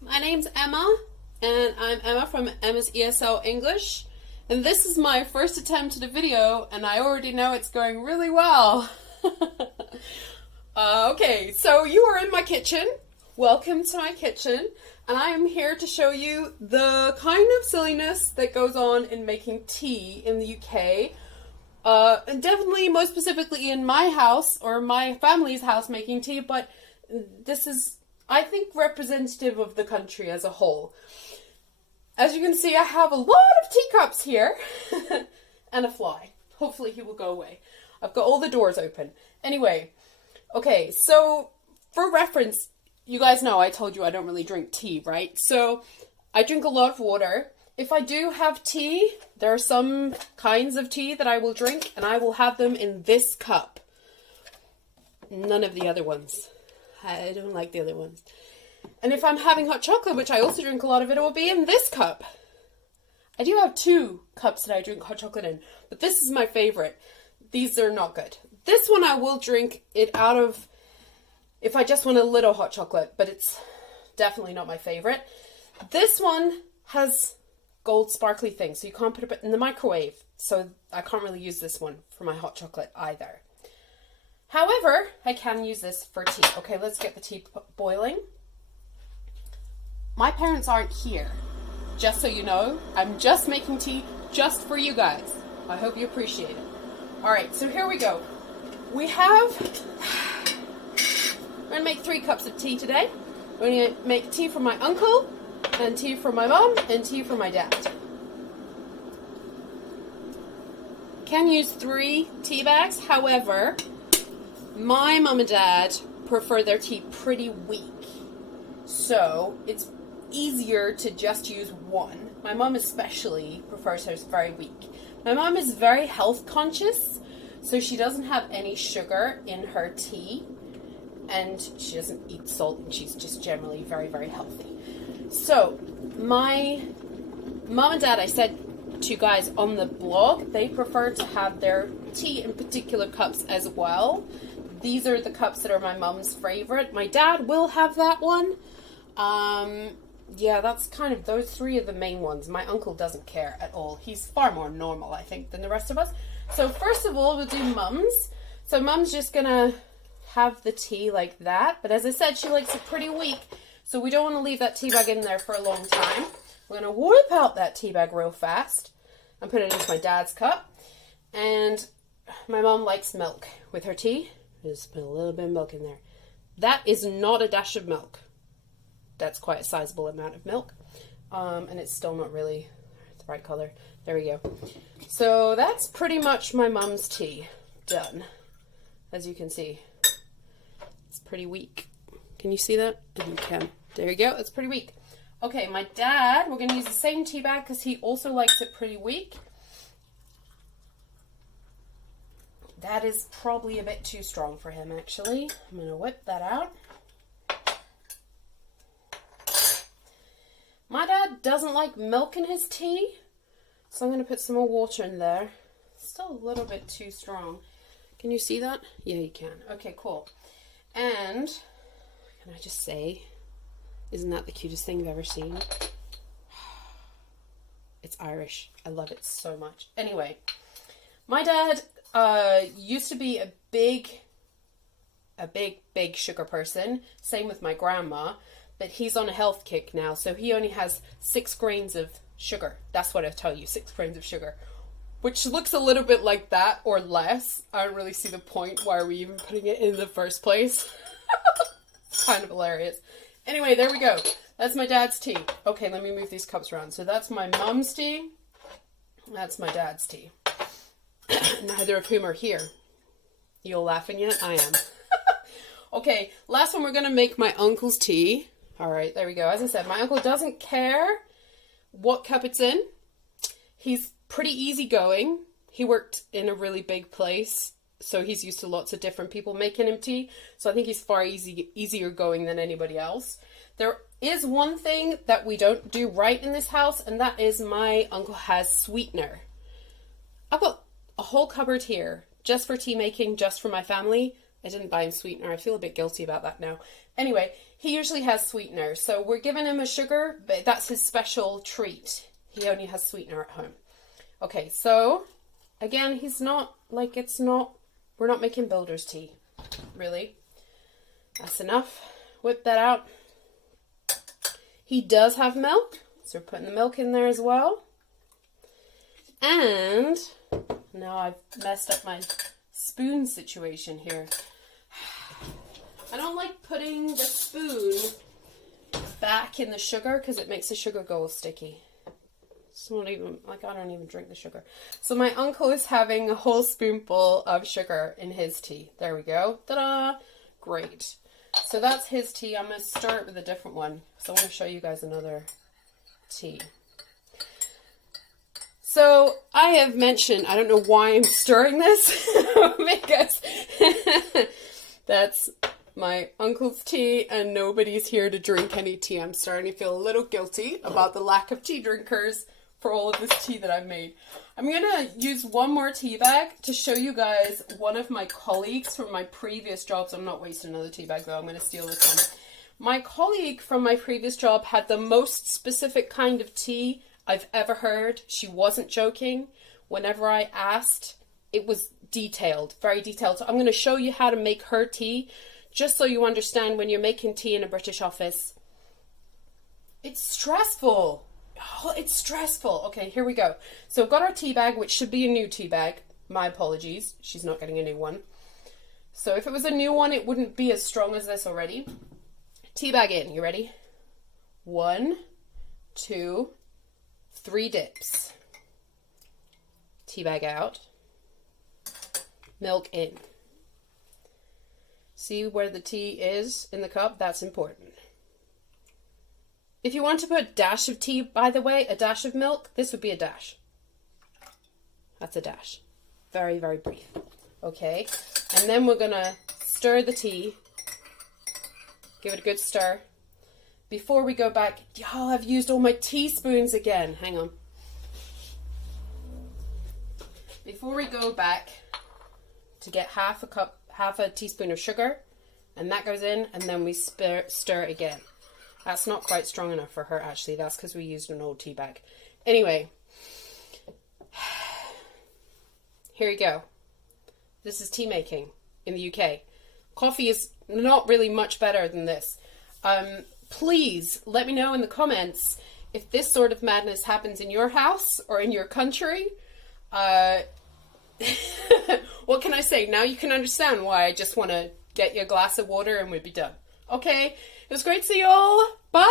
My name's Emma, and I'm Emma from Emma's ESL English, and this is my first attempt at a video, and I already know it's going really well. Okay, so you are in my kitchen. Welcome to my kitchen, and I am here to show you the kind of silliness that goes on in making tea in the UK. And definitely, most specifically in my house, or my family's house making tea, but this is, I think, representative of the country as a whole. As you can see, I have a lot of teacups here, and a fly. Hopefully he will go away. I've got all the doors open. Anyway, okay, so for reference, you guys know I told you I don't really drink tea, right? So I drink a lot of water. If I do have tea, there are some kinds of tea that I will drink, and I will have them in this cup. None of the other ones. I don't like the other ones. And if I'm having hot chocolate, which I also drink a lot of it will be in this cup. I do have 2 cups that I drink hot chocolate in, but this is my favorite. These are not good. This one I will drink it out of if I just want a little hot chocolate, but it's definitely not my favorite. This one has gold sparkly thing, so you can't put it in the microwave, so I can't really use this one for my hot chocolate either. However, I can use this for tea. Okay, let's get the tea boiling. My parents aren't here, just so you know. I'm just making tea just for you guys. I hope you appreciate it. Alright, so here we go. We're gonna make 3 cups of tea today. We're gonna make tea for my uncle, and tea for my mom, and tea for my dad. Can use 3 tea bags, however, my mom and dad prefer their tea pretty weak. So it's easier to just use 1. My mom especially prefers hers very weak. My mom is very health conscious, so she doesn't have any sugar in her tea, and she doesn't eat salt, and she's just generally very, very healthy. So, my mom and dad, I said to you guys on the blog, they prefer to have their tea in particular cups as well. These are the cups that are my mom's favorite. My dad will have that one. Yeah, that's kind of, those 3 are the main ones. My uncle doesn't care at all. He's far more normal, I think, than the rest of us. So first of all, we'll do mum's. So mum's just gonna have the tea like that. But as I said, she likes it pretty weak. So we don't want to leave that tea bag in there for a long time. We're going to whip out that tea bag real fast and put it into my dad's cup. And my mom likes milk with her tea. Just put a little bit of milk in there. That is not a dash of milk. That's quite a sizable amount of milk. And it's still not really the right color. There we go. So that's pretty much my mom's tea done. As you can see, it's pretty weak. Can you see that? You can. There you go. It's pretty weak. Okay, my dad, we're going to use the same tea bag because he also likes it pretty weak. That is probably a bit too strong for him, actually. I'm going to whip that out. My dad doesn't like milk in his tea, so I'm going to put some more water in there. Still a little bit too strong. Can you see that? Yeah, you can. Okay, cool. And can I just say, isn't that the cutest thing you've ever seen? It's Irish. I love it so much. Anyway, my dad used to be a big sugar person. Same with my grandma. But he's on a health kick now, so he only has 6 grains of sugar. That's what I tell you, 6 grains of sugar. Which looks a little bit like that, or less. I don't really see the point. Why are we even putting it in the first place? It's kind of hilarious. Anyway, there we go. That's my dad's tea. Okay, let me move these cups around. So that's my mom's tea. That's my dad's tea. Neither of whom are here. You all laughing yet? I am. Okay, last one, we're going to make my uncle's tea. Alright, there we go. As I said, my uncle doesn't care what cup it's in. He's pretty easygoing. He worked in a really big place, so he's used to lots of different people making him tea. So I think he's far easier going than anybody else. There is one thing that we don't do right in this house, and that is my uncle has sweetener. I've got a whole cupboard here just for tea making, just for my family. I didn't buy him sweetener. I feel a bit guilty about that now. Anyway, he usually has sweetener. So we're giving him a sugar, but that's his special treat. He only has sweetener at home. Okay, so again, he's not, like, it's not, we're not making builder's tea, really. That's enough. Whip that out. He does have milk, so we're putting the milk in there as well. And now I've messed up my spoon situation here. I don't like putting the spoon back in the sugar because it makes the sugar go sticky. It's not even, like, I don't even drink the sugar. So my uncle is having a whole spoonful of sugar in his tea. There we go. Ta-da! Great. So that's his tea. I'm going to start with a different one. So I want to show you guys another tea. So I have mentioned, I don't know why I'm stirring this, because that's my uncle's tea and nobody's here to drink any tea. I'm starting to feel a little guilty about the lack of tea drinkers for all of this tea that I've made. I'm going to use one more tea bag to show you guys one of my colleagues from my previous jobs. I'm not wasting another tea bag though, I'm going to steal this one. My colleague from my previous job had the most specific kind of tea I've ever heard. She wasn't joking. Whenever I asked, it was detailed, very detailed. So I'm going to show you how to make her tea, just so you understand when you're making tea in a British office. It's stressful. Oh, it's stressful. Okay, here we go. So I've got our tea bag, which should be a new tea bag. My apologies. She's not getting a new one. So if it was a new one, it wouldn't be as strong as this already. Tea bag in. You ready? 1, 2, 3 dips. Tea bag out. Milk in. See where the tea is in the cup? That's important. If you want to put a dash of tea, by the way, a dash of milk, this would be a dash. That's a dash. Very, very brief. Okay. And then we're going to stir the tea. Give it a good stir. Before we go back, y'all, I've used all my teaspoons again. Hang on. Before we go back to get half a teaspoon of sugar, and that goes in, and then we stir again. That's not quite strong enough for her, actually. That's because we used an old tea bag. Anyway, here you go. This is tea making in the UK. Coffee is not really much better than this. Please let me know in the comments if this sort of madness happens in your house or in your country. What can I say? Now you can understand why I just want to get you a glass of water and we'd be done. Okay? It was great to see you all. Bye!